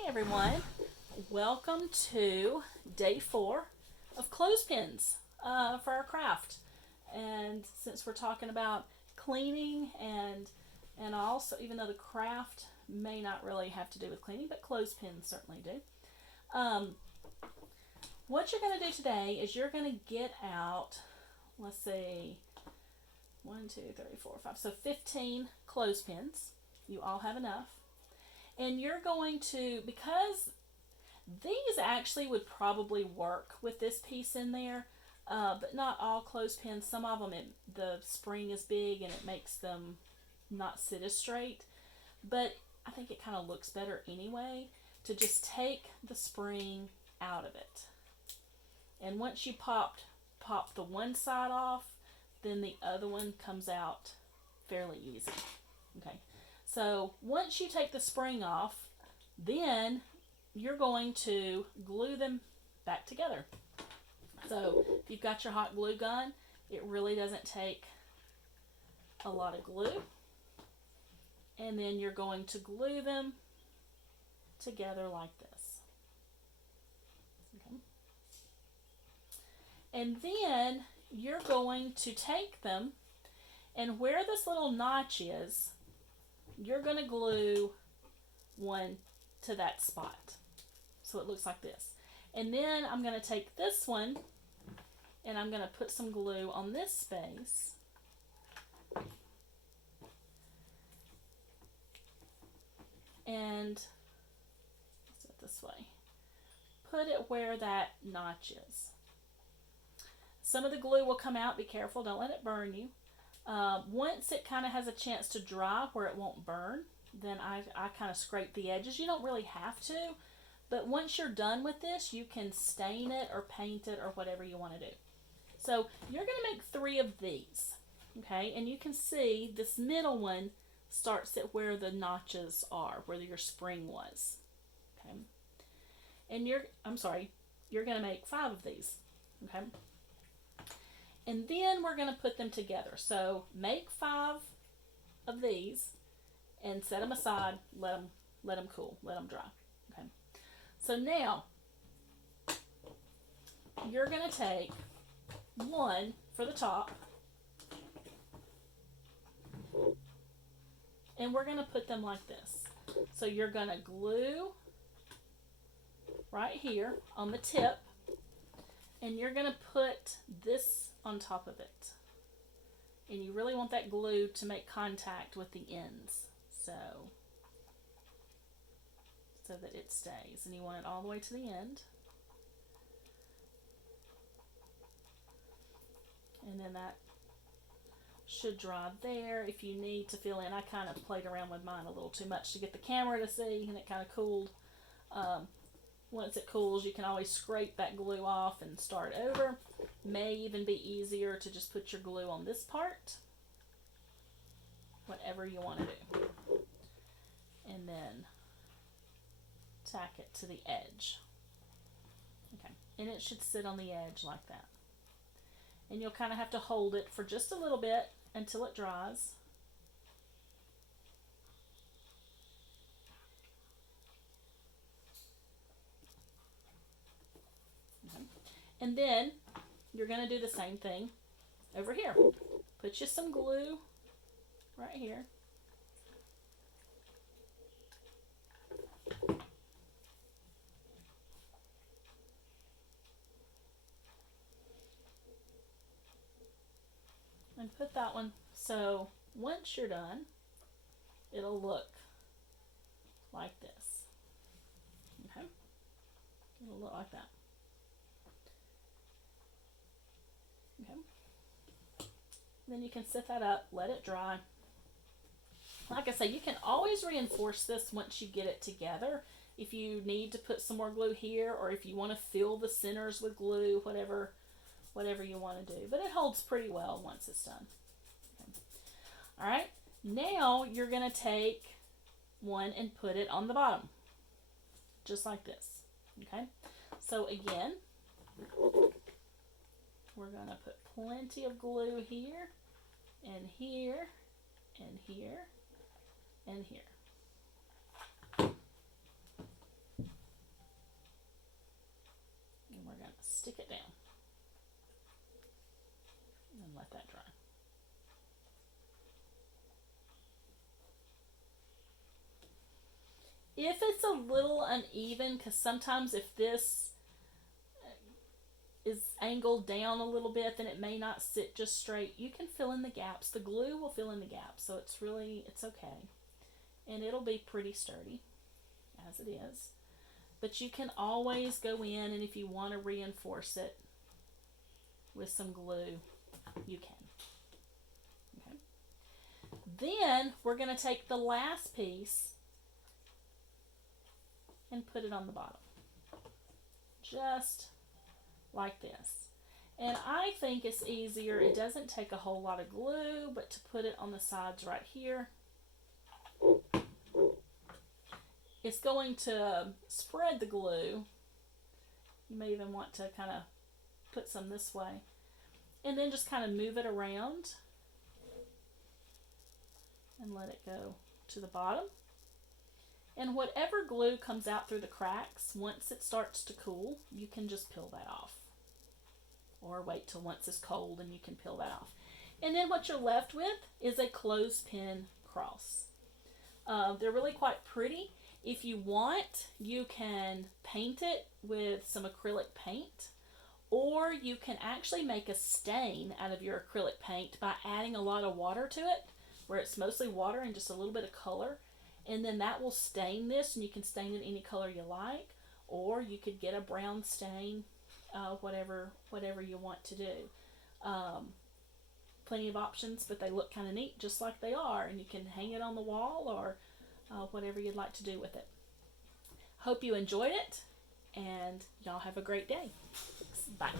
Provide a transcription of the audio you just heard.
Hey everyone, welcome to day 4 of clothespins for our craft. And since we're talking about cleaning and also, even though the craft may not really have to do with cleaning, but clothespins certainly do. Um, what you're going to do today is you're going to get out, let's see, 1, 2, 3, 4, 5, so 15 clothespins. You all have enough. And you're going to, because these actually would probably work with this piece in there, but not all clothespins. Some of them, the spring is big and it makes them not sit as straight. But I think it kind of looks better anyway to just take the spring out of it. And once you pop the one side off, then the other one comes out fairly easy. Okay. So once you take the spring off, then you're going to glue them back together. So if you've got your hot glue gun, it really doesn't take a lot of glue. And then you're going to glue them together like this. Okay. And then you're going to take them, and where this little notch is, you're going to glue one to that spot. So it looks like this. And then I'm going to take this one and I'm going to put some glue on this space. And let's do it this way. Put it where that notch is. Some of the glue will come out. Be careful, don't let it burn you. Once it kind of has a chance to dry where it won't burn, then I kind of scrape the edges. You don't really have to, but once you're done with this, you can stain it or paint it or whatever you want to do. So you're going to make 3 of these, okay? And you can see this middle one starts at where the notches are, where your spring was, okay? And you're going to make 5 of these, okay? And then we're going to put them together. So make 5 of these and set them aside. Let them cool. Let them dry. Okay. So now you're going to take one for the top, and we're going to put them like this. So you're going to glue right here on the tip, and you're going to put this on top of it. And you really want that glue to make contact with the ends, so that it stays. And you want it all the way to the end. And then that should dry there. If you need to fill in, I kind of played around with mine a little too much to get the camera to see, and it kind of cooled. Once it cools, you can always scrape that glue off and start over. May even be easier to just put your glue on this part. Whatever you want to do. And then tack it to the edge. Okay. And it should sit on the edge like that. And you'll kind of have to hold it for just a little bit until it dries. Okay. And then you're going to do the same thing over here. Put you some glue right here. And put that one, so once you're done, it'll look like this. Okay? It'll look like that. Okay? Then you can set that up, let it dry. Like I say, you can always reinforce this once you get it together. If you need to put some more glue here, or if you want to fill the centers with glue, whatever you want to do. But it holds pretty well once it's done. Okay. All right, now you're going to take one and put it on the bottom, just like this. Okay, so again, we're going to put plenty of glue here, and here, and here, and here. If it's a little uneven, because sometimes if this is angled down a little bit, then it may not sit just straight. You can fill in the gaps. The glue will fill in the gaps, so it's okay. And it'll be pretty sturdy, as it is. But you can always go in, and if you want to reinforce it with some glue, you can. Okay. Then we're going to take the last piece and put it on the bottom. Just like this. And I think it's easier, it doesn't take a whole lot of glue, but to put it on the sides right here. It's going to spread the glue. You may even want to kind of put some this way. And then just kind of move it around and let it go to the bottom. And whatever glue comes out through the cracks, once it starts to cool, you can just peel that off. Or wait till once it's cold and you can peel that off. And then what you're left with is a clothespin cross. They're really quite pretty. If you want, you can paint it with some acrylic paint, or you can actually make a stain out of your acrylic paint by adding a lot of water to it, where it's mostly water and just a little bit of color. And then that will stain this, and you can stain it any color you like, or you could get a brown stain, whatever you want to do. Plenty of options, but they look kind of neat just like they are, and you can hang it on the wall or whatever you'd like to do with it. Hope you enjoyed it, and y'all have a great day. Bye.